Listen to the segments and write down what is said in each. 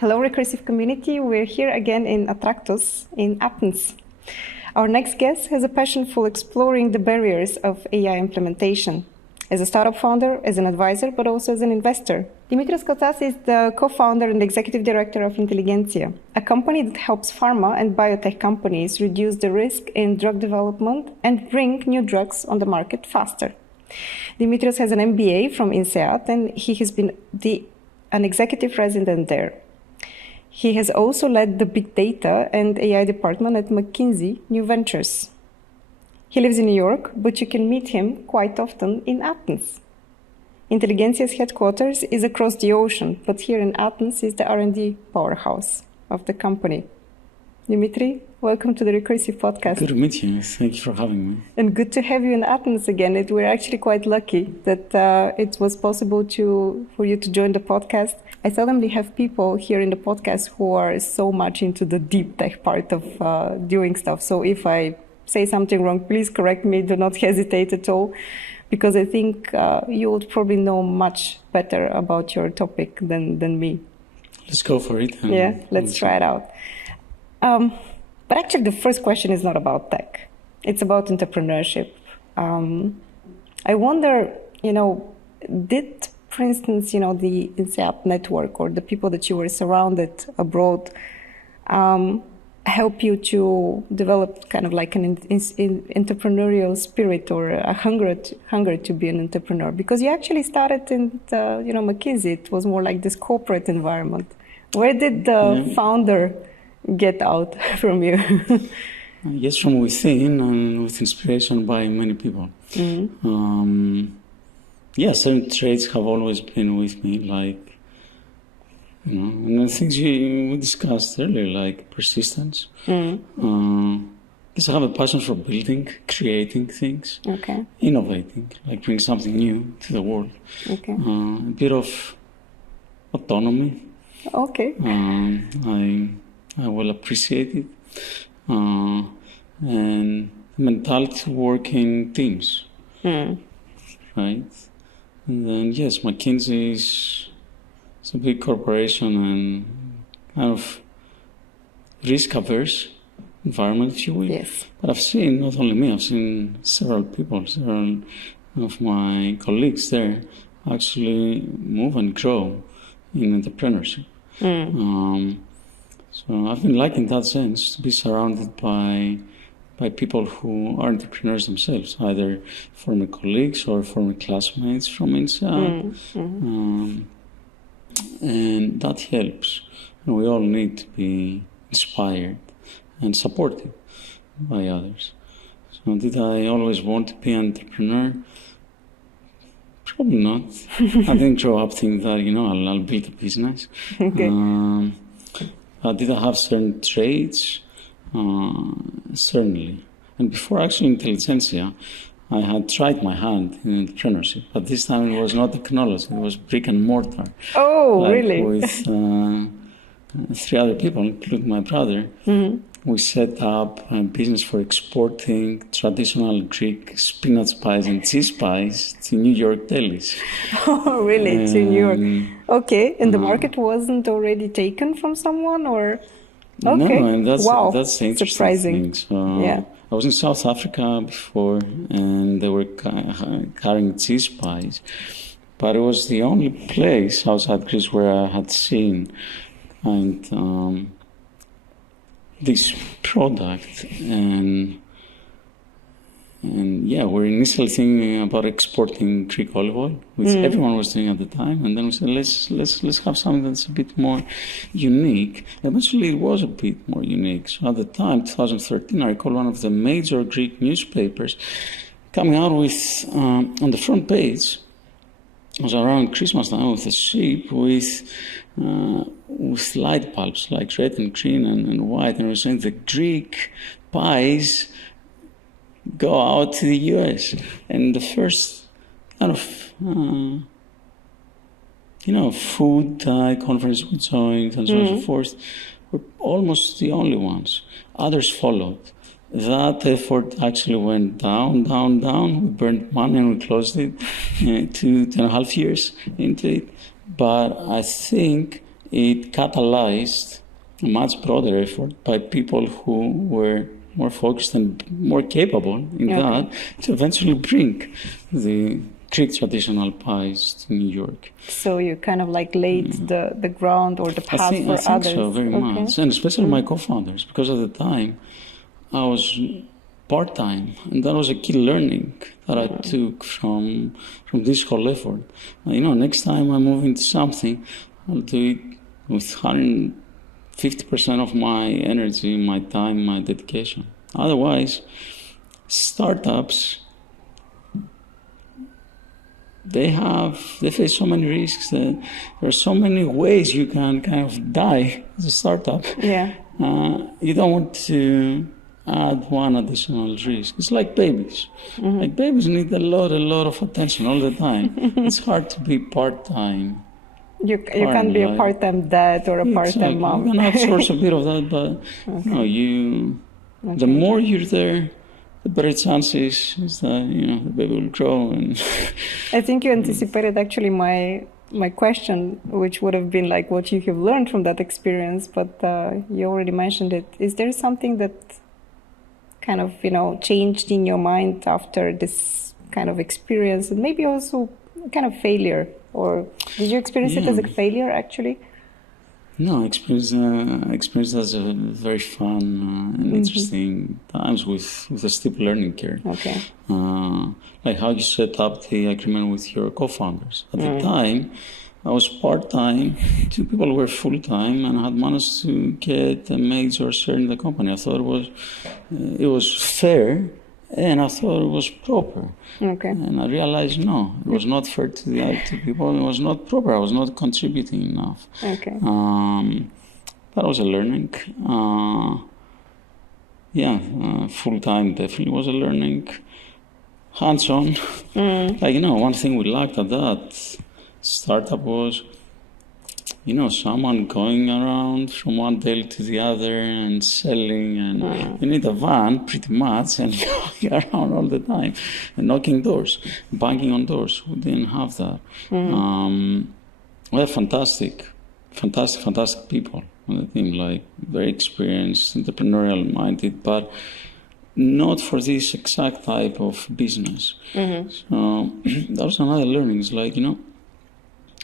Hello, Recursive community. We're here again in Attractus in Athens. Our next guest has a passion for exploring the barriers of AI implementation. As a startup founder, as an advisor, but also as an investor. Dimitrios Skaltsas is the co-founder and executive director of Intelligentsia, a company that helps pharma and biotech companies reduce the risk in drug development and bring new drugs on the market faster. Dimitrios has an MBA from INSEAD, and he has been an executive resident there. He has also led the Big Data and AI department at McKinsey New Ventures. He lives in New York, but you can meet him quite often in Athens. Intelligentsia's headquarters is across the ocean, but here in Athens is the R&D powerhouse of the company. Dimitri, welcome to the Recursive podcast. Good to meet you. Thank you for having me. And good to have you in Athens again. We're actually quite lucky that it was possible for you to join the podcast. I seldomly have people here in the podcast who are so much into the deep tech part of doing stuff. So if I say something wrong, please correct me. Do not hesitate at all, because I think you would probably know much better about your topic than me. Let's go for it. Yeah, let's try it out. But actually, the first question is not about tech. It's about entrepreneurship. I wonder, did, for instance, the INSEAD network or the people that you were surrounded abroad help you to develop kind of like an entrepreneurial spirit or a hunger to be an entrepreneur? Because you actually started in McKinsey. It was more like this corporate environment. Where did the founder get out from you? Yes, from within and with inspiration by many people. Mm-hmm. Certain traits have always been with me, like, and the things we discussed earlier, like persistence. Because I have a passion for building, creating things, innovating, like bring something new to the world. Okay. A bit of autonomy. Okay. I will appreciate it. And mentality to work in teams. Right? And then, yes, McKinsey is a big corporation and kind of risk-averse environment, if you will. Yes. But I've seen, not only me, I've seen several people, several of my colleagues there actually move and grow in entrepreneurship. So I've been lucky in that sense to be surrounded by people who are entrepreneurs themselves, either former colleagues or former classmates from INSEAD. And that helps. And we all need to be inspired and supported by others. So did I always want to be an entrepreneur? Probably not. I didn't grow up thinking that, I'll build a business. Okay. Did I have certain traits? Certainly. And before actually Intelligentsia, I had tried my hand in entrepreneurship, but this time it was not technology, it was brick and mortar. Oh, really? With 3 other people, including my brother. We set up a business for exporting traditional Greek spinach pies and cheese pies to New York delis. Oh, really? To New York. Okay. And the market wasn't already taken from someone, or? Okay. No, and that's the interesting surprising thing. So, I was in South Africa before, and they were carrying cheese pies. But it was the only place outside Greece where I had seen this product, and we're initially thinking about exporting Greek olive oil, which everyone was doing at the time, and then we said let's have something that's a bit more unique. Eventually, it was a bit more unique. So at the time, 2013, I recall one of the major Greek newspapers coming out with on the front page. It was around Christmas time, with a ship with light bulbs like red and green and white, and it was saying the Greek pies go out to the US. And the first kind of food conference we joined and so on and so forth were almost the only ones. Others followed. That effort actually went down. We burned money and we closed it 2.5 years into it. But I think it catalyzed a much broader effort by people who were more focused and more capable in that to eventually bring the Greek traditional pies to New York. So you kind of like laid the ground or the path I think others. So, very much. And especially my co-founders, because at the time I was part-time, and that was a key learning that I took from this whole effort. Next time I move into something, I'll do it with 150% of my energy, my time, my dedication. Otherwise, startups, they face so many risks that there are so many ways you can kind of die as a startup. Yeah. You don't want to add one additional risk. It's like babies. Like babies need a lot of attention all the time. It's hard to be part-time. You can't be a part-time dad or a part-time mom. You can outsource a bit of that, but the more you're there, the better chances is that the baby will grow. And I think you anticipated actually my question, which would have been like what you have learned from that experience, but you already mentioned it. Is there something that kind of changed in your mind after this kind of experience, and maybe also kind of failure? Or did you experience it as a failure, actually? No, experience as a very fun and interesting times with a steep learning curve. Okay. Like how you set up the agreement with your co-founders. At the time, I was part-time, two people were full-time, and I had managed to get a major share in the company. I thought it was fair, and I thought it was proper. Okay. And I realized, no, it was not fair to the other two people. It was not proper. I was not contributing enough. Okay. That was a learning. Full-time definitely was a learning. Hands-on. One thing we lacked at that startup was, someone going around from one deal to the other and selling, and you need a van pretty much, and going around all the time and knocking doors, banging on doors. We didn't have that. We have fantastic people on the team, like very experienced, entrepreneurial minded, but not for this exact type of business. So that was another learning. It's like,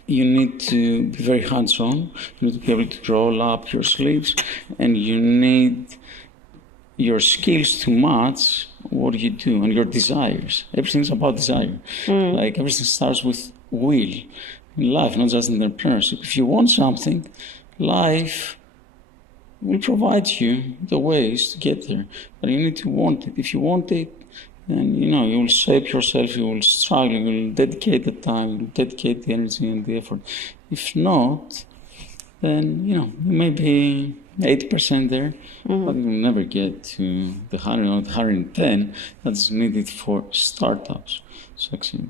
you need to be very hands-on. You need to be able to roll up your sleeves, and you need your skills to match what you do and your desires. Everything's about desire. Like everything starts with will in life, not just in entrepreneurship. If you want something, life will provide you the ways to get there, but you need to want it. If you want it, then you will shape yourself, you will struggle, you will dedicate the time, you will dedicate the energy and the effort. If not, then you may be 80% there, but you will never get to the 100 or 110 that's needed for startups to succeed.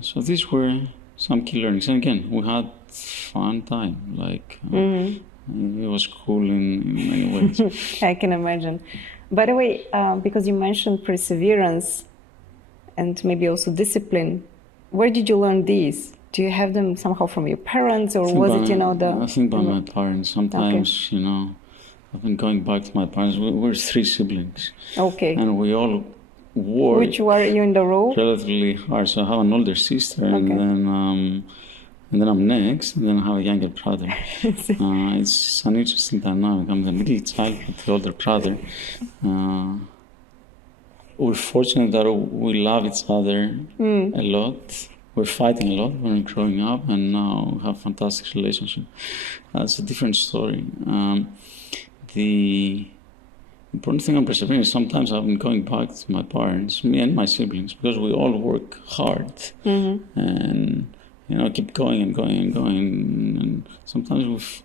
So these were some key learnings. And again, we had fun time. Like it was cool in many ways. I can imagine. By the way, because you mentioned perseverance and maybe also discipline, where did you learn these? Do you have them somehow from your parents, or was it, I think by my parents. Sometimes, I've been going back to my parents. We're three siblings. Okay. And we all work. Which were you in the role? Relatively hard. So I have an older sister, and then I'm next, and then I have a younger brother. It's an interesting dynamic. I'm the middle child with the older brother. We're fortunate that we love each other a lot. We're fighting a lot when we're growing up, and now we have a fantastic relationship. That's a different story. The important thing on perseverance is sometimes I've been going back to my parents, me and my siblings, because we all work hard. And keep going and going and going. And sometimes we've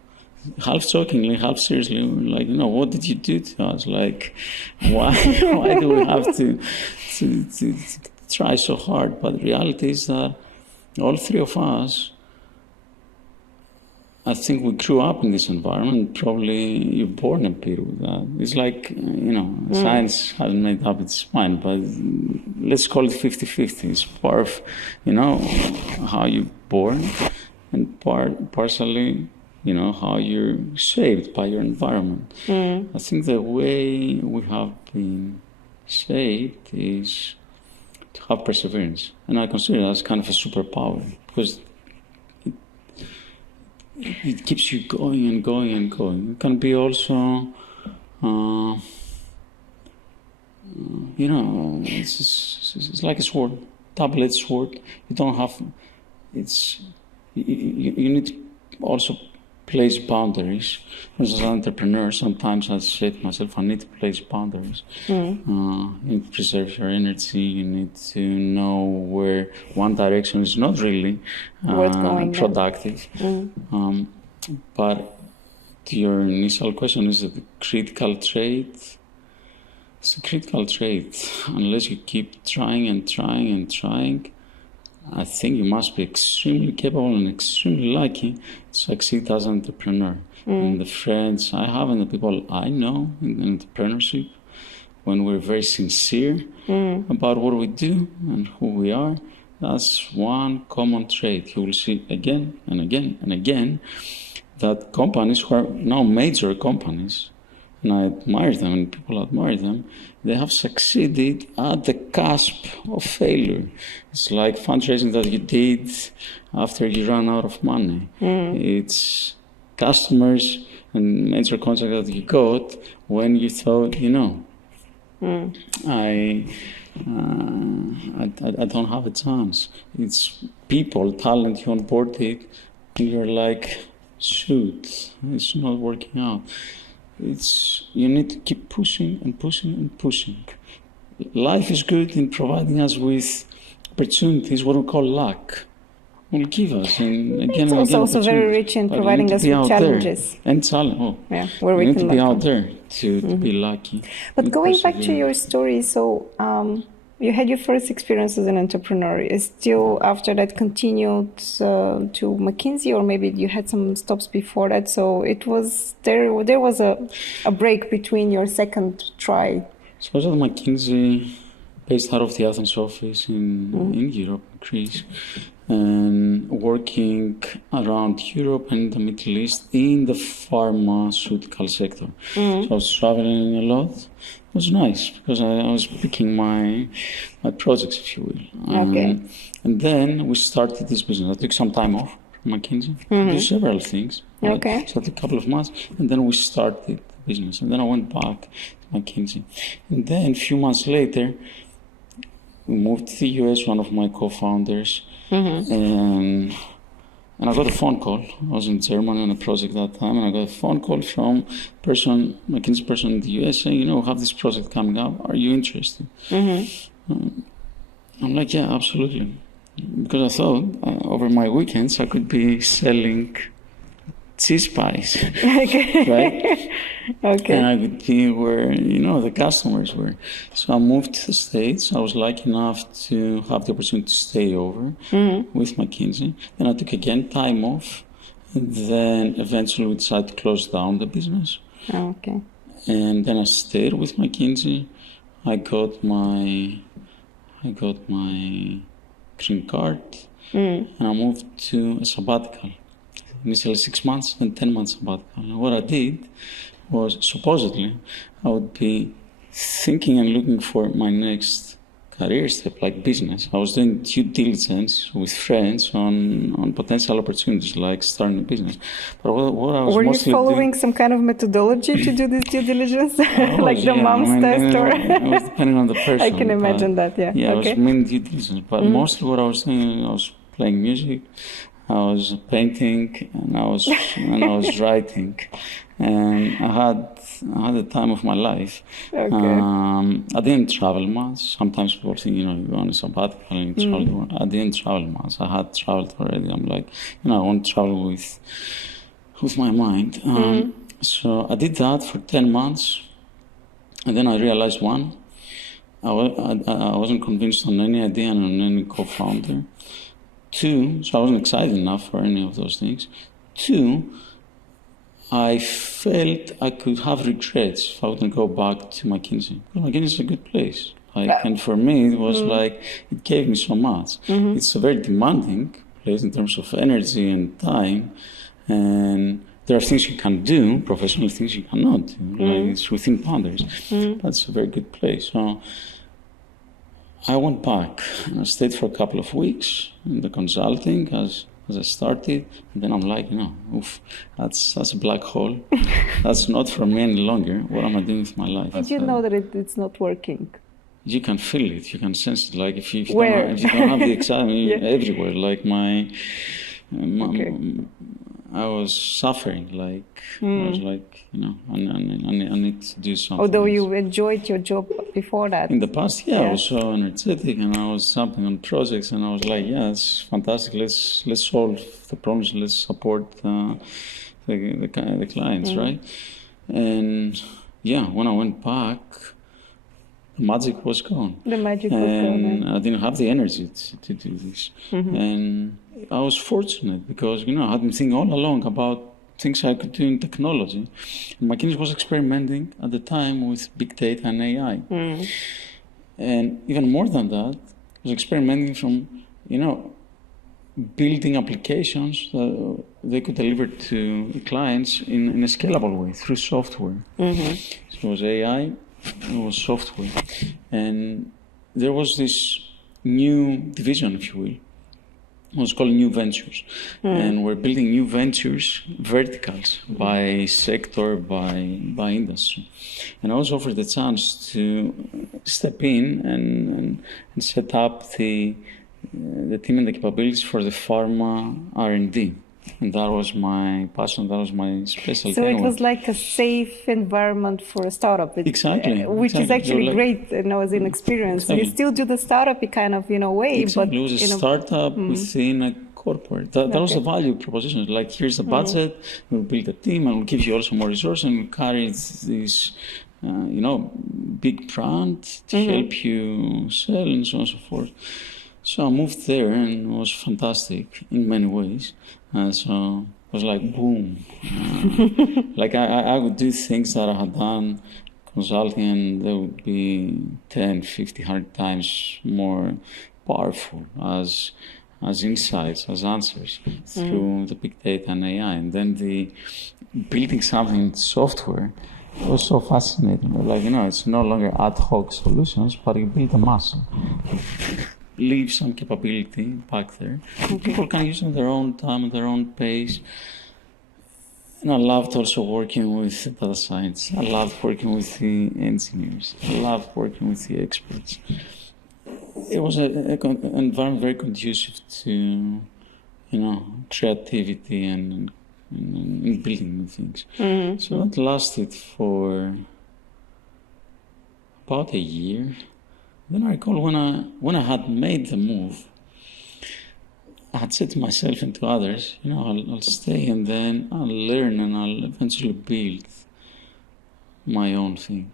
half jokingly, half seriously, we're like, what did you do to us? Like, why do we have to try so hard? But the reality is that all three of us, I think we grew up in this environment. Probably you're born a bit with that. It's like, science hasn't made up its mind, but let's call it 50-50. It's part of, how you're born, and partially how you're shaped by your environment. I think the way we have been shaped is to have perseverance. And I consider that as kind of a superpower, because it keeps you going and going and going. It can be also, it's like a sword, double-edged sword. You don't have, you need to also place boundaries. As an entrepreneur, sometimes I say to myself, I need to place boundaries. You need to preserve your energy. You need to know where one direction is not really productive. But to your initial question, is it a critical trait? It's a critical trait. Unless you keep trying and trying and trying, I think you must be extremely capable and extremely lucky to succeed as an entrepreneur. And the friends I have and the people I know in entrepreneurship, when we're very sincere about what we do and who we are, that's one common trait. You will see again and again and again that companies who are now major companies, and I admire them and people admire them, they have succeeded at the cusp of failure. It's like fundraising that you did after you ran out of money. It's customers and major contracts that you got when you thought, I don't have a chance. It's people, talent you onboarded, and you're like, shoot, it's not working out. You need to keep pushing and pushing and pushing. Life is good in providing us with opportunities, what we call luck. Will give us and again. It's also very rich in providing us with challenges. And challenge. Where we need can to be out there to be lucky. But going back to your story, so you had your first experience as an entrepreneur. Is still after that continued to McKinsey, or maybe you had some stops before that? So it was there was a break between your second try. So I was at McKinsey, based out of the Athens office in Europe, Greece, and working around Europe and the Middle East in the pharmaceutical sector. So I was traveling a lot. It was nice because I was picking my projects, if you will. And then we started this business. I took some time off from McKinsey to do several things. So I took a couple of months, and then we started the business. And then I went back to McKinsey. And then a few months later, we moved to the US, one of my co-founders, and I got a phone call. I was in Germany on a project at that time, and I got a phone call from McKinsey person in the US saying, we have this project coming up. Are you interested? I'm like, yeah, absolutely. Because I thought over my weekends I could be selling cheese pies, right? And I could be where, the customers were. So I moved to the States. I was lucky enough to have the opportunity to stay over with McKinsey. Then I took again time off. And then eventually we decided to close down the business. And then I stayed with McKinsey. I got my green card. And I moved to a sabbatical. Initially 6 months, then 10 months sabbatical. And what I did was, supposedly, I would be thinking and looking for my next career step, like business. I was doing due diligence with friends on potential opportunities, like starting a business. But what I was Were you following some kind of methodology to do this due diligence, like the mom's test, or? It was depending on the person. I can imagine that. Yeah. Yeah, I was doing due diligence, but mostly what I was doing, I was playing music. I was painting and I was writing, and I had the time of my life. I didn't travel much. Sometimes people think, you go on a sabbatical and you travel. I didn't travel much. I had traveled already. I'm like, I want to travel with my mind. So I did that for 10 months, and then I realized I wasn't convinced on any idea and on any co-founder. 2, so I wasn't excited enough for any of those things. 2, I felt I could have regrets if I wouldn't go back to McKinsey. Because McKinsey is a good place. And for me, it was it gave me so much. It's a very demanding place in terms of energy and time. And there are things you can do, professional things you cannot do. Like it's within boundaries. That's a very good place. So I went back and I stayed for a couple of weeks in the consulting as I started, and then I'm like, oof, that's a black hole. That's not for me any longer. What am I doing with my life? Did you know that it's not working? You can feel it. You can sense it. Like if you don't have the excitement everywhere. Like I was suffering. Like I was like, I need to do something. Although you enjoyed your job before that. In the past, I was so energetic, and I was jumping on projects, and I was like, it's fantastic. Let's solve the problems. Let's support the clients, right? And when I went back, the magic was gone. The magic was gone. And I didn't have the energy to do this. And I was fortunate because, I had been thinking all along about things I could do in technology. And McKinsey was experimenting at the time with big data and AI. And even more than that, was experimenting from, building applications that they could deliver to clients in a scalable way through software. So it was AI. It was software. And there was this new division, if you will. It was called New Ventures. And we're building new ventures, verticals, by sector, by industry. And I was offered the chance to step in and set up the team and the capabilities for the pharma R&D. And that was my passion, that was my specialty. So it was like a safe environment for a startup. Exactly. Which is actually great, as an experience. Exactly. You still do the startup kind of, way. Exactly. But it was a startup within a corporate. That was the value proposition. Like, here's the budget, we'll build a team, and we'll give you also more resources, and we'll carry this, big brand to help you sell, and so on and so forth. So I moved there, and it was fantastic in many ways. So it was like, boom. Like I would do things that I had done consulting, and they would be 10, 50, 100 times more powerful as insights, as answers through the big data and AI. And then the building something in software was so fascinating. Like, it's no longer ad hoc solutions, but you build a muscle. Leave some capability back there. People can use it on their own time, on their own pace. And I loved also working with data science. I loved working with the engineers. I loved working with the experts. It was an environment very conducive to, creativity and building new things. So that lasted for about a year. Then I recall when I had made the move, I had said to myself and to others, I'll stay, and then I'll learn, and I'll eventually build my own thing.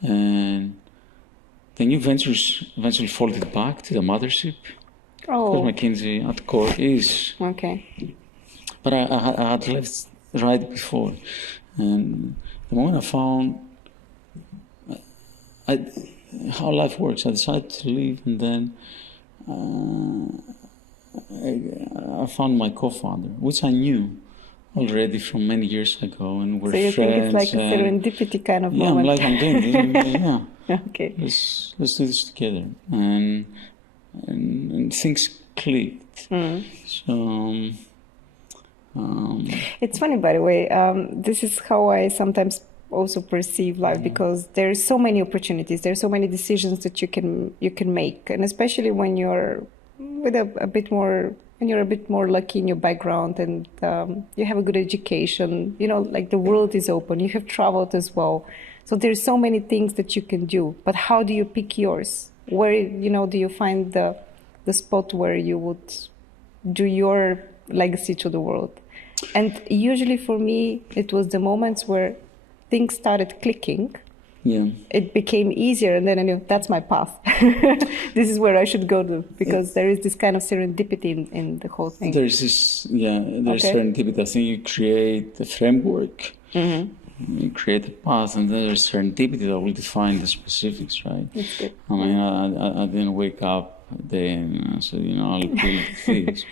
And the New Ventures eventually folded back to the mothership. Because McKinsey at core is. Okay. But I had left right before. And the moment I found how life works, I decided to leave, and then I found my co-founder, which I knew already from many years ago, and we're friends. So you think it's like a serendipity kind of moment? I'm doing this. Okay. Let's do this together, and things clicked. So. It's funny, by the way. This is how I sometimes also perceive life, because there's so many opportunities, there's so many decisions that you can make, and especially when you're with a bit more lucky in your background, and you have a good education, like the world is open, you have traveled as well, so there's so many things that you can do. But how do you pick yours? Where do you find the spot where you would do your legacy to the world? And usually for me, it was the moments where things started clicking. Yeah. It became easier, and then I knew that's my path. This is where I should go to, because there is this kind of serendipity in the whole thing. There's serendipity. I think you create a framework, you create a path, and then there's serendipity that will define the specifics, right? That's good. I mean, I didn't wake up a day and said, I'll build this.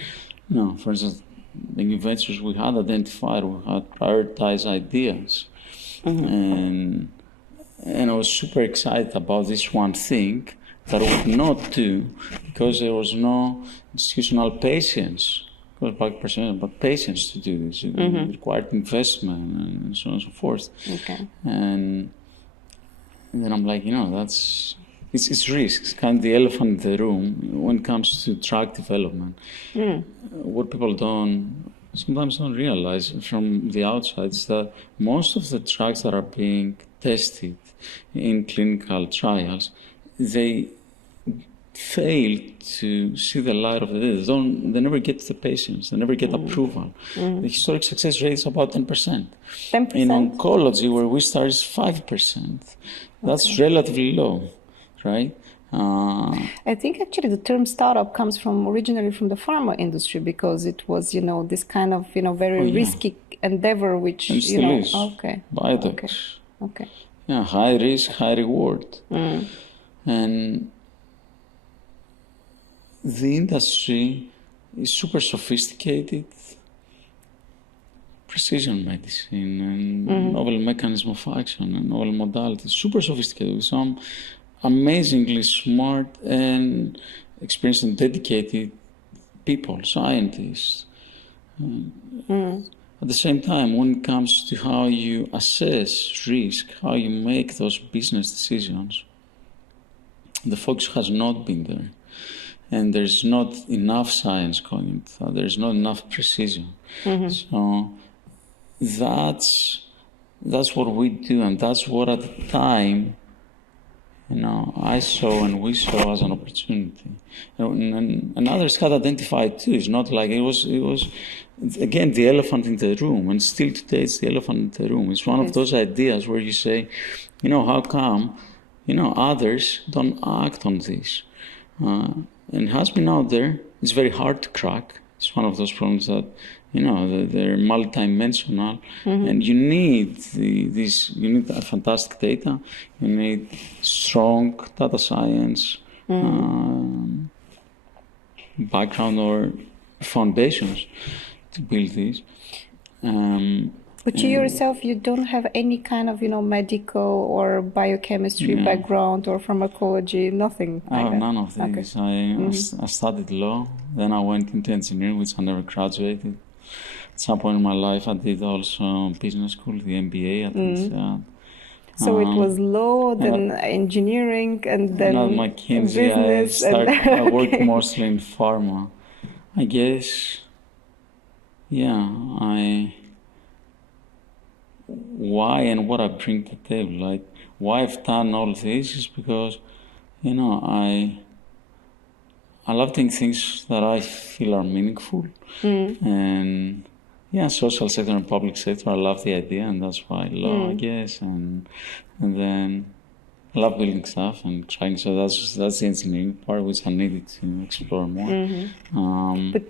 No, for instance, the New Ventures, we had identified, we had prioritized ideas. And I was super excited about this one thing that I would not do because there was no institutional patience. It was but patience to do this. It required investment and so on and so forth. Okay. And then I'm like, it's risks, kind of the elephant in the room when it comes to drug development. What people sometimes don't realize from the outside is that most of the drugs that are being tested in clinical trials, they fail to see the light of the day. They never get to the patients. They never get approval. The historic success rate is about 10%. 10%? In oncology, where we start, is 5%. That's relatively low, right? I think actually the term startup comes originally from the pharma industry because it was, this kind of, very risky endeavor, which, and still is. Okay. Biotech. Okay. Yeah, high risk, high reward. And the industry is super sophisticated. Precision medicine and novel mechanism of action and novel modalities, super sophisticated with some amazingly smart and experienced and dedicated people, scientists. At the same time, when it comes to how you assess risk, how you make those business decisions, the focus has not been there. And there's not enough science going into that. There's not enough precision. So that's what we do, and that's what at the time, I saw and we saw as an opportunity. And others had identified too. It's not like it was again the elephant in the room, and still today it's the elephant in the room. It's one of those ideas where you say, how come, others don't act on this? And has been out there. It's very hard to crack. It's one of those problems that, they're multidimensional, and you need you need fantastic data. You need strong data science background or foundations to build these. But you yourself, you don't have any kind of, medical or biochemistry background or pharmacology, nothing like that? None of these. I studied law, then I went into engineering, which I never graduated. At some point in my life, I did also business school, the MBA at INSEAD. So it was law, then engineering, and then at McKinsey, business. I worked mostly in pharma. I guess, why and what I bring to the table. Like, why I've done all this is because, I love doing things that I feel are meaningful. And social sector and public sector, I love the idea, and that's why law, I guess. And then I love building stuff and trying. So that's the engineering part, which I needed to explore more. But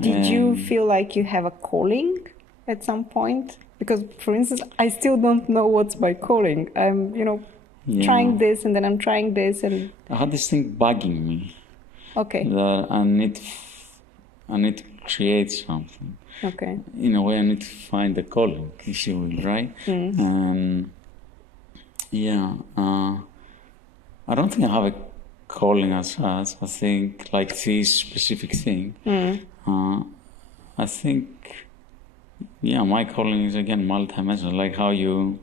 did you feel like you have a calling at some point? Because, for instance, I still don't know what's my calling. I'm, trying this, and then I'm trying this, and I had this thing bugging me. Okay. That I need to create something. Okay. In a way, I need to find a calling, if you will, right? I don't think I have a calling as such. I think like this specific thing. I think. My calling is again multidimensional, like how you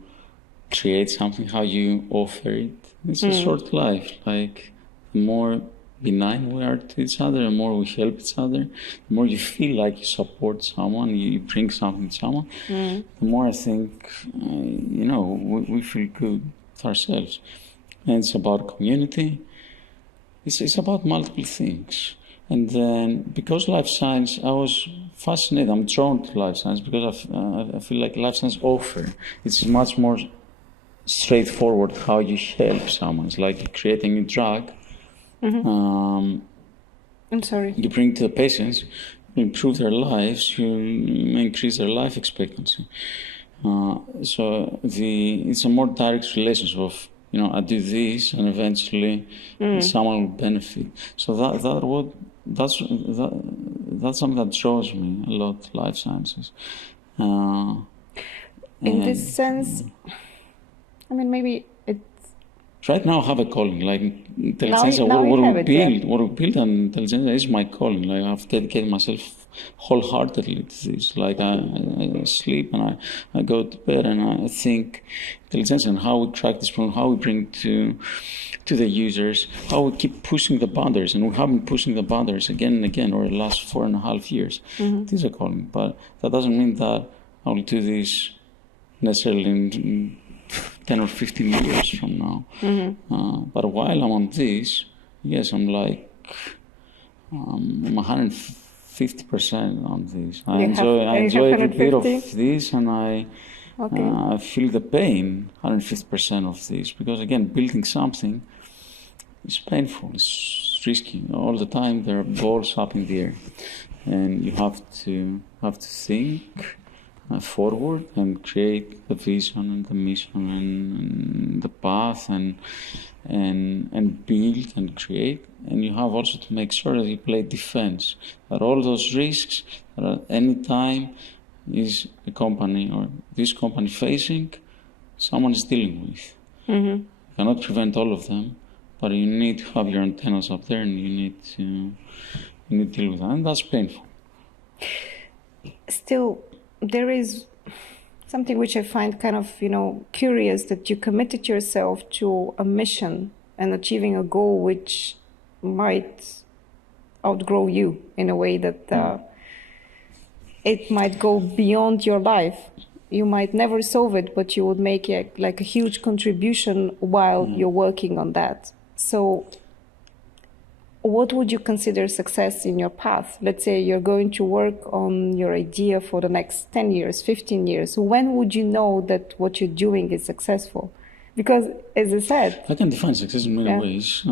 create something, how you offer it. It's a short life. Like the more benign we are to each other, the more we help each other, the more you feel like you support someone, you bring something to someone, the more I think, we feel good with ourselves. And it's about community. It's about multiple things. And then, because life science, I was fascinated. I'm drawn to life science because I feel like life science it's much more straightforward how you help someone. It's like creating a new drug. I'm sorry. You bring to the patients, you improve their lives, you increase their life expectancy. So it's a more direct relationship of, I do this, and eventually someone will benefit. So that's something that draws me a lot, life sciences. In this sense, I mean, maybe it's... Right now I have a calling, like Intelligentsia, what we build and Intelligentsia is my calling. Like I've dedicated myself wholeheartedly to this. Like I sleep and I go to bed and I think Intelligentsia and how we track this problem, how we bring to the users, how we keep pushing the boundaries. And we have been pushing the boundaries again and again over the last 4.5 years. This is a calling, but that doesn't mean that I will do this necessarily in 10 or 15 years from now. But while I'm on this, yes, I'm like, I'm 150% on this. I enjoy every bit of this, and I feel the pain, 150% of this, because again, building something is painful, it's risky. All the time there are balls up in the air, and you have to think forward and create the vision and the mission and the path and build and create. And you have also to make sure that you play defense, that all those risks that at any time is a company or this company facing, someone is dealing with. You cannot prevent all of them, but you need to have your antennas up there and you need to deal with that, and that's painful. Still, there is something which I find kind of, curious, that you committed yourself to a mission and achieving a goal which might outgrow you in a way that it might go beyond your life. You might never solve it, but you would make a huge contribution while you're working on that. So what would you consider success in your path? Let's say you're going to work on your idea for the next 10 years, 15 years. When would you know that what you're doing is successful? Because, as I said... I can define success in many ways.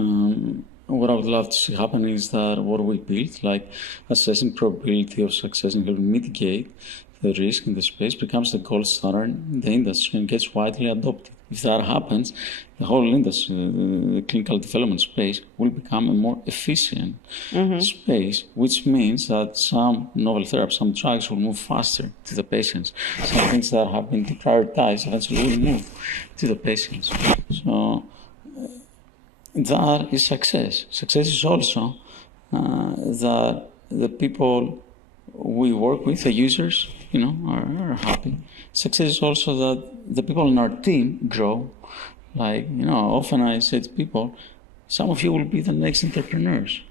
What I would love to see happen is that what we build, like assessing probability of success and helping mitigate the risk in the space, becomes the gold standard in the industry and gets widely adopted. If that happens, the whole industry, the clinical development space, will become a more efficient space, which means that some novel therapies, some drugs will move faster to the patients. Some things that have been deprioritized eventually will move to the patients. So that is success. Success is also that the people we work with, the users, are happy. Success is also that the people in our team grow. Like, often I say to people, some of you will be the next entrepreneurs.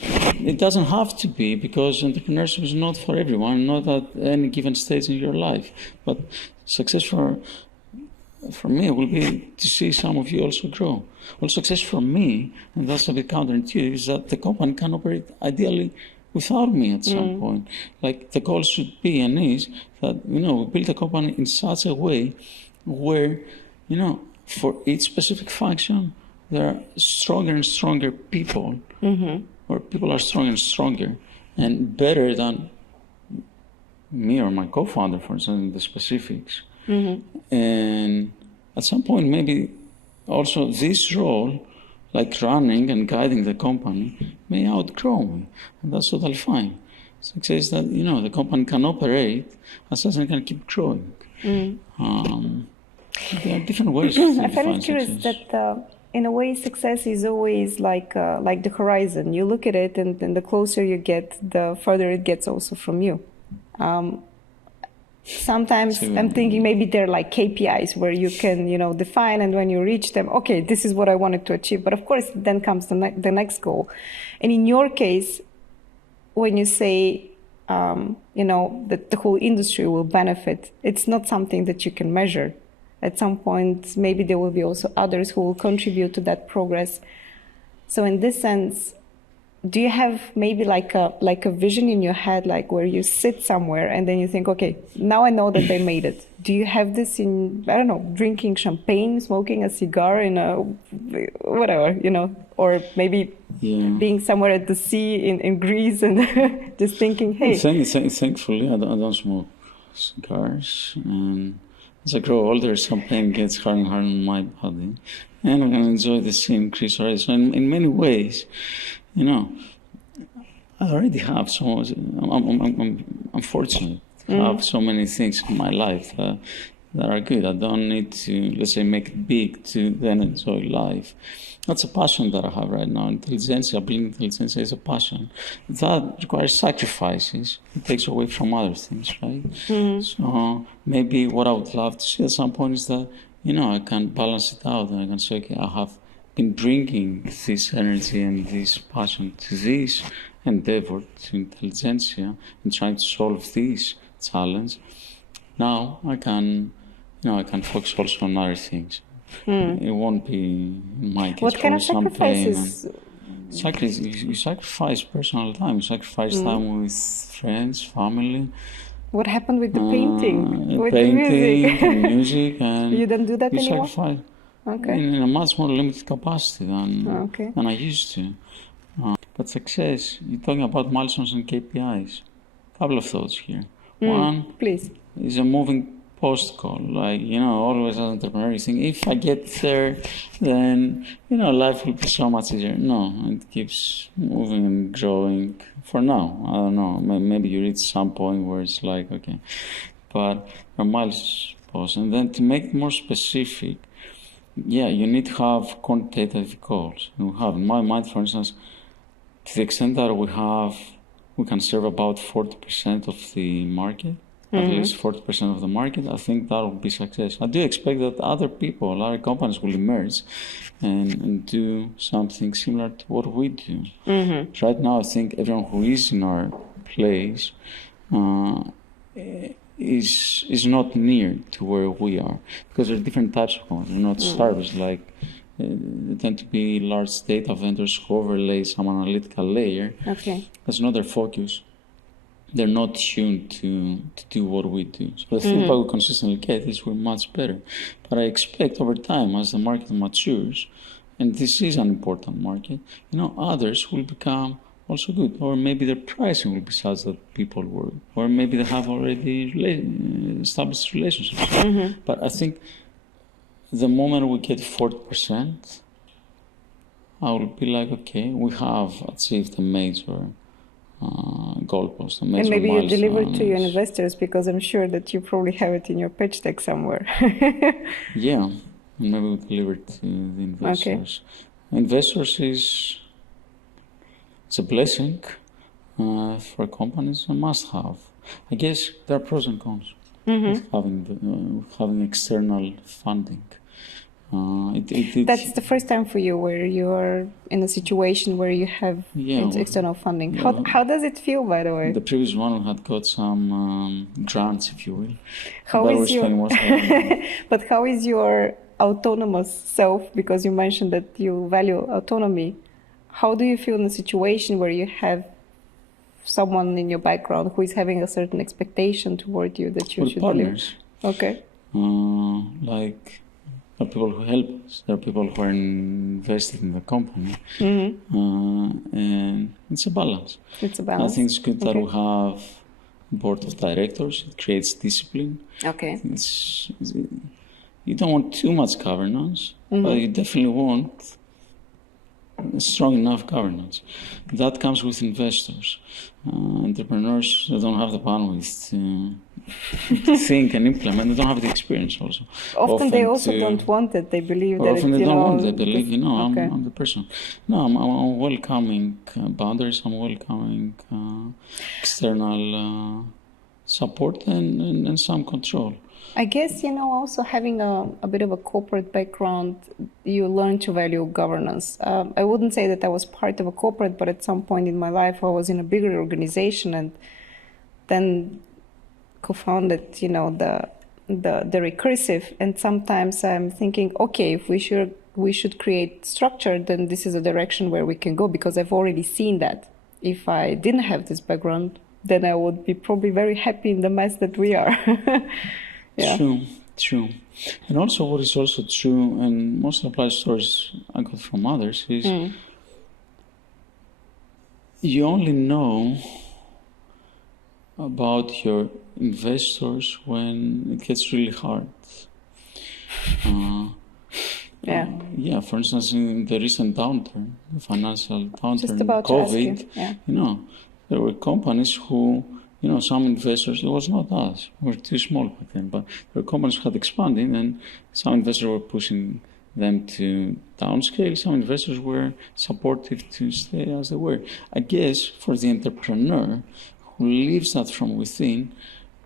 It doesn't have to be, because entrepreneurship is not for everyone, not at any given stage in your life. But success for me will be to see some of you also grow. Well, success for me, and that's a bit counterintuitive, is that the company can operate ideally without me at some point. Like, the goal should be and is that, we build a company in such a way where, for each specific function, there are stronger and stronger people, or people are stronger and stronger, and better than me or my co-founder, for instance, in the specifics. And at some point, maybe also this role, like running and guiding the company, may outgrow me, and that's totally fine. Success is that, the company can operate as such and can keep growing. There are different ways to I find define it curious success. that, in a way, success is always like the horizon. You look at it, and the closer you get, the further it gets also from you. Sometimes I'm thinking maybe they're like KPIs where you can, define, and when you reach them, okay, this is what I wanted to achieve. But of course, then comes the next goal. And in your case, when you say, that the whole industry will benefit, it's not something that you can measure. At some point, maybe there will be also others who will contribute to that progress. So in this sense, do you have maybe like a vision in your head, like where you sit somewhere and then you think, okay, now I know that I made it? Do you have this in, I don't know, drinking champagne, smoking a cigar in a whatever, or maybe being somewhere at the sea in Greece and just thinking, hey. Thankfully, I don't smoke cigars. And as I grow older, champagne gets harder and harder on my body. And I'm going to enjoy the sea in Greece already. So in many ways, I already have so much. I'm fortunate to have so many things in my life that are good. I don't need to, let's say, make it big to then enjoy life. That's a passion that I have right now. Intelligentsia, building Intelligentsia is a passion. That requires sacrifices. It takes away from other things, right? So maybe what I would love to see at some point is that, I can balance it out and I can say, okay, I have been bringing this energy and this passion to this endeavor, to Intelligentsia, and trying to solve this challenge. Now I can focus also on other things. It won't be, in my case, what kind of sacrifices? You sacrifice personal time, you sacrifice time with friends, family. What happened with the painting? With painting the music? and music. And you don't do that you anymore? Sacrifice okay. in a much more limited capacity than I used to. But success, you're talking about milestones and KPIs. A couple of thoughts here. One, please, is a moving post call. Like, always as an entrepreneur, you think, if I get there, then, life will be so much easier. No, it keeps moving and growing. For now, I don't know. Maybe you reach some point where it's like, okay. But a milestones. And then to make it more specific, you need to have quantitative goals. And we have, in my mind, for instance, to the extent that we can serve about 40% of the market, at least 40% of the market, I think that will be success. I do expect that other companies will emerge and do something similar to what we do. Right now, I think everyone who is in our place is not near to where we are, because there are different types of companies. They're not startups like they tend to be large data vendors who overlay some analytical layer. Okay. That's not their focus. They're not tuned to do what we do. So the feedback we consistently get is we're much better. But I expect over time, as the market matures, and this is an important market, others will become also good. Or maybe their pricing will be such that people work. Or maybe they have already established relationships. But I think the moment we get 40%, I will be like, okay, we have achieved a major goalpost, a major and maybe milestone. you deliver to your investors, because I'm sure that you probably have it in your pitch deck somewhere. Yeah, maybe we deliver to the investors. Okay. Investors it's a blessing for companies, a must-have. I guess there are pros and cons with having external funding. That's the first time for you where you're in a situation where you have external funding. How does it feel, by the way? The previous one had got some grants, if you will. But how is your autonomous self? Because you mentioned that you value autonomy. How do you feel in a situation where you have someone in your background who is having a certain expectation toward you that you should partners. Deliver? Okay. There are people who help us. There are people who are invested in the company. And it's a balance. It's a balance. I think it's good that we have a board of directors. It creates discipline. Okay. You don't want too much governance, but you definitely want strong enough governance. That comes with investors. Entrepreneurs that don't have the bandwidth to think and implement, they don't have the experience also. Often they also don't want it. They believe that often they don't want it. They believe, I'm the person. No, I'm welcoming boundaries. I'm welcoming external support and some control. I guess, also having a bit of a corporate background, you learn to value governance. I wouldn't say that I was part of a corporate, but at some point in my life, I was in a bigger organization and then co-founded, the Recursive. And sometimes I'm thinking, okay, if we should create structure, then this is a direction where we can go, because I've already seen that. If I didn't have this background, then I would be probably very happy in the mess that we are. Yeah. True. And also what is also true, and most applied stories I got from others, is you only know about your investors when it gets really hard. For instance, in the recent downturn, the financial downturn, COVID, there were companies who, some investors, it was not us, we were too small back then, but there were companies who had expanded, and some investors were pushing them to downscale. Some investors were supportive to stay as they were. I guess for the entrepreneur who lives that from within,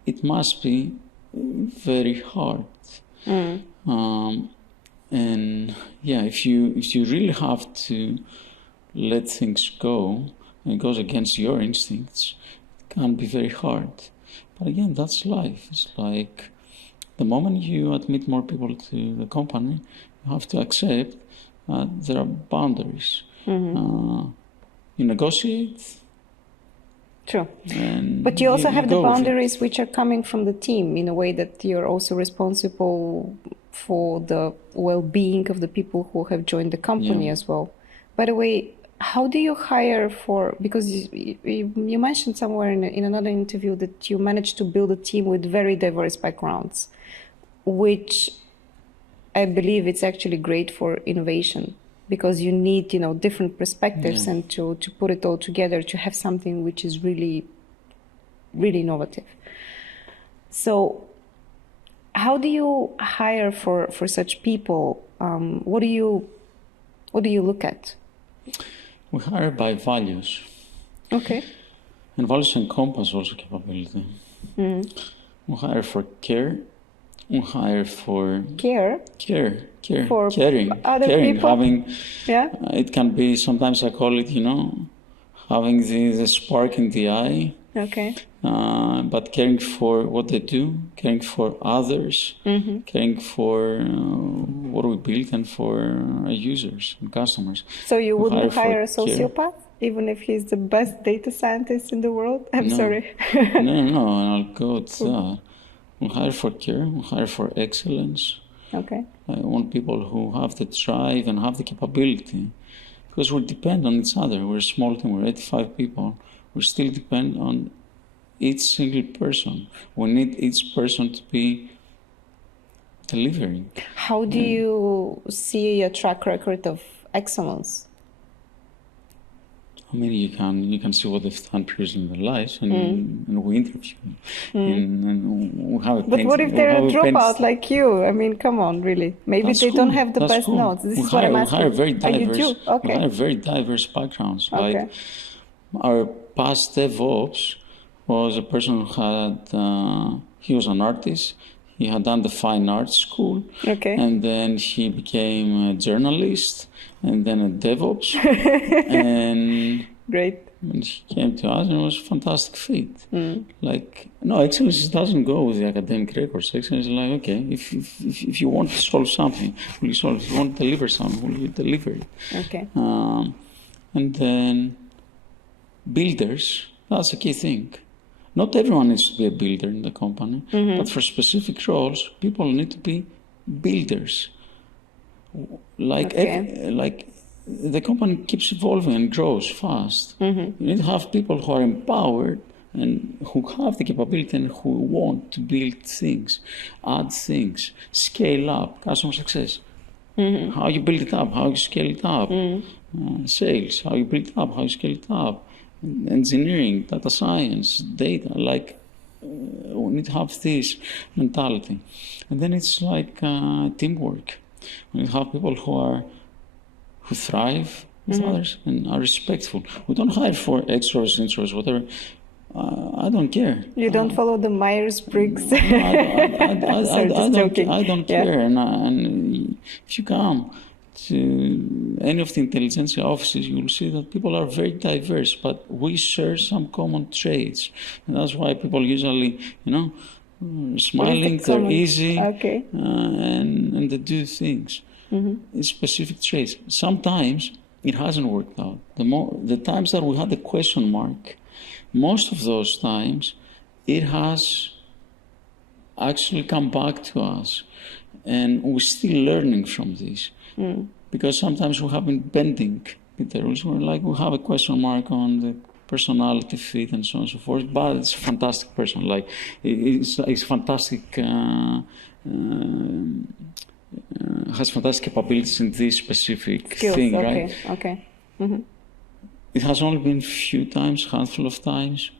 it must be very hard. And yeah, if you really have to let things go, and it goes against your instincts, it can be very hard. But again, that's life. It's like the moment you admit more people to the company, you have to accept there are boundaries. You negotiate. True. But you also have the boundaries which are coming from the team, in a way that you're also responsible for the well-being of the people who have joined the company as well. By the way, how do you hire for, because you mentioned somewhere in another interview that you managed to build a team with very diverse backgrounds, which I believe it's actually great for innovation, because you need, different perspectives and to put it all together to have something which is really, really innovative. So how do you hire for such people? What do you look at? We hire by values. Okay. And values encompass also capability. We hire for care. We hire for care for caring, other people. Having, it can be, sometimes I call it, having the spark in the eye. Okay. But caring for what they do, caring for others, caring for what we build, and for our users and customers. So you wouldn't hire a sociopath, even if he's the best data scientist in the world? I'm sorry. No, and I'll go to that. We hire for care, we hire for excellence. Okay. I want people who have the drive and have the capability, because we depend on each other. We're a small team, we're 85 people. We still depend on each single person. We need each person to be delivering. How do you see a track record of excellence? I mean, you can see what they've done previously in their lives, and we interview them. And we have a But what if they're a dropout like you? I mean, come on, really. Maybe they don't have the best notes. This is what I'm asking. We hire very diverse, you do? Okay. We hire very diverse backgrounds. Okay. Like our past DevOps was a person who had, he was an artist. He had done the fine arts school. Okay. And then he became a journalist, and then a DevOps. And great. And he came to us, and it was a fantastic fit. Like, no, excellence doesn't go with the academic records. Excellence is like, okay, if you want to solve something, will you solve it? If you want to deliver something, will you deliver it? Okay. And then builders, that's a key thing. Not everyone needs to be a builder in the company, but for specific roles, people need to be builders. Like the company keeps evolving and grows fast. You need to have people who are empowered and who have the capability and who want to build things, add things, scale up, customer success. How you build it up, how you scale it up, sales, how you build it up, how you scale it up. Engineering, data science, data, we need to have this mentality. And then it's like teamwork. We need to have people who thrive with others and are respectful. We don't hire for extras, introverts, whatever. I don't care. You don't follow the Myers-Briggs? I don't care. And if you come to any of the Intelligentsia offices, you will see that people are very diverse, but we share some common traits. And that's why people usually, smiling, they're easy, and they do things. It's specific traits. Sometimes it hasn't worked out. The times that we had the question mark, most of those times, it has actually come back to us. And we're still learning from this. Because sometimes we have been bending the rules. We have a question mark on the personality fit and so on and so forth, but it's a fantastic person. Like, it's fantastic, has fantastic capabilities in this specific thing, right? Okay. It has only been handful of times,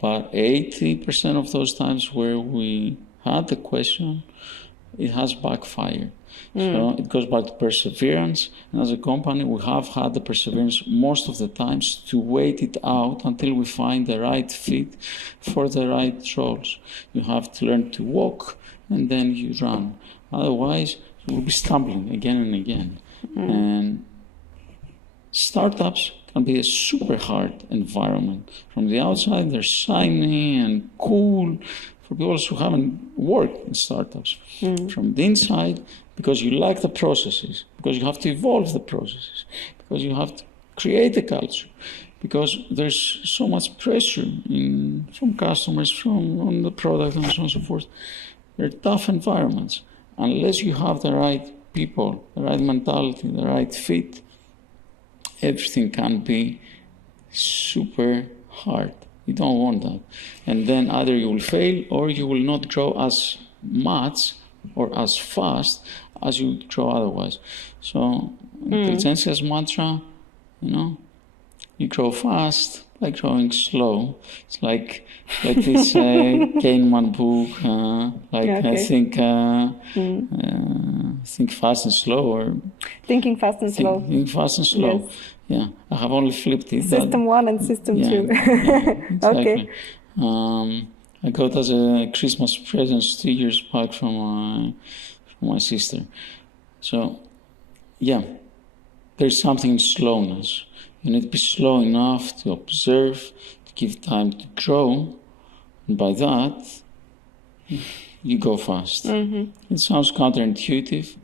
but 80% of those times where we had the question, it has backfired. So it goes back to perseverance. And as a company, we have had the perseverance most of the times to wait it out until we find the right fit for the right roles. You have to learn to walk and then you run. Otherwise, you will be stumbling again and again. And startups can be a super hard environment. From the outside, they're shiny and cool for people who haven't worked in startups. From the inside, because you like the processes, because you have to evolve the processes, because you have to create a culture, because there's so much pressure from customers, on the product, and so on and so forth. They're tough environments. Unless you have the right people, the right mentality, the right fit, everything can be super hard. You don't want that. And then either you will fail or you will not grow as much or as fast as you would grow otherwise. So Intelligentsia's mantra, you grow fast by growing slow. It's like this Kahneman book, think fast and slow, or Thinking fast and slow. Thinking fast and slow. Yes. Yeah, I have only flipped it. System 1 and System 2. Exactly. Okay. I got as a Christmas present 2 years back from my sister. So, yeah, there's something in slowness. You need to be slow enough to observe, to give time to grow. And by that, you go fast. It sounds counterintuitive,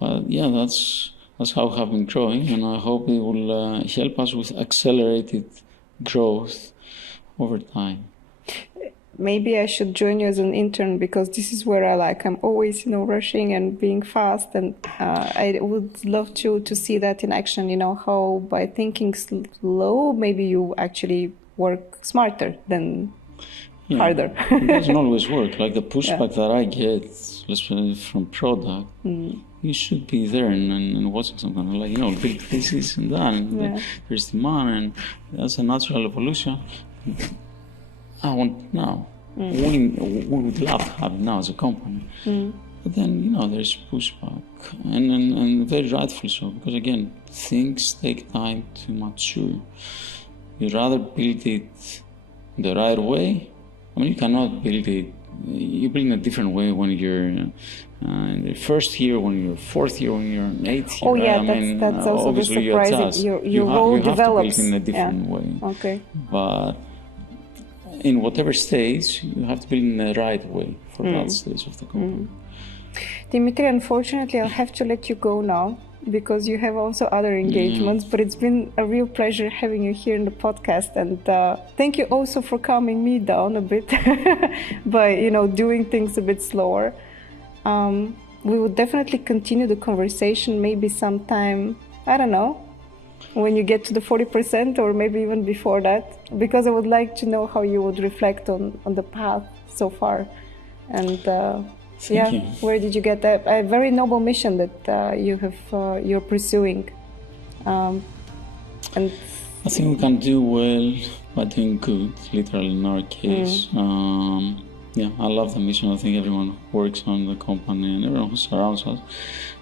but yeah, that's how we have been growing, and I hope it will help us with accelerated growth over time. Maybe I should join you as an intern, because this is where I'm always, rushing and being fast, and I would love to see that in action, how by thinking slow, maybe you actually work smarter than harder. It doesn't always work. Like the pushback that I get, especially from product, you should be there and watching something build this and that, and there's demand, and that's a natural evolution. I want now. We would love to have it now as a company. But then, there's pushback, and very rightfully so, because again, things take time to mature. You'd rather build it the right way. I mean, you cannot build it. You build in a different way when you're in the first year, when you're fourth year, when you're in eighth year. Oh yeah, right? that's also the surprising. Your role develops. You have to build in a different way. Okay. But in whatever stage, you have to build in the right way for that stage of the company. Dimitri, unfortunately, I'll have to let you go now, because you have also other engagements, but it's been a real pleasure having you here in the podcast, and thank you also for calming me down a bit by doing things a bit slower. We will definitely continue the conversation maybe sometime, I don't know, when you get to the 40%, or maybe even before that, because I would like to know how you would reflect on the path so far, and Thank you. Where did you get that? A very noble mission that you're pursuing, and I think we can do well by doing good, literally in our case. I love the mission. I think everyone who works on the company and everyone who surrounds us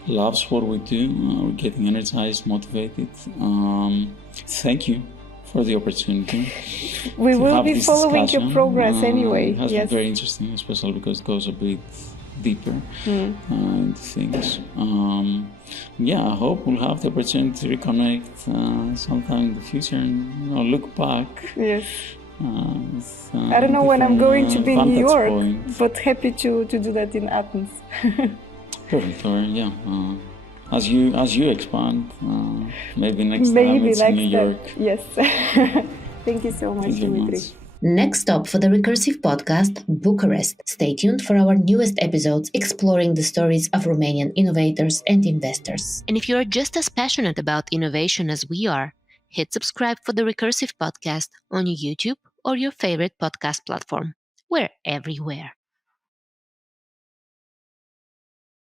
loves what we do. We're getting energized, motivated. Thank you for the opportunity. We will be following your progress anyway. It has been very interesting, especially because it goes a bit deeper into things. I hope we'll have the opportunity to reconnect sometime in the future and look back. Yes. I don't know when I'm going to be in New York, but happy to do that in Athens. Perfect. Or as you expand, maybe next time it's in New York. Yes. Thank you so much, Dimitri. Next stop for the Recursive podcast, Bucharest. Stay tuned for our newest episodes exploring the stories of Romanian innovators and investors. And if you are just as passionate about innovation as we are, hit subscribe for the Recursive podcast on YouTube or your favorite podcast platform. We're everywhere.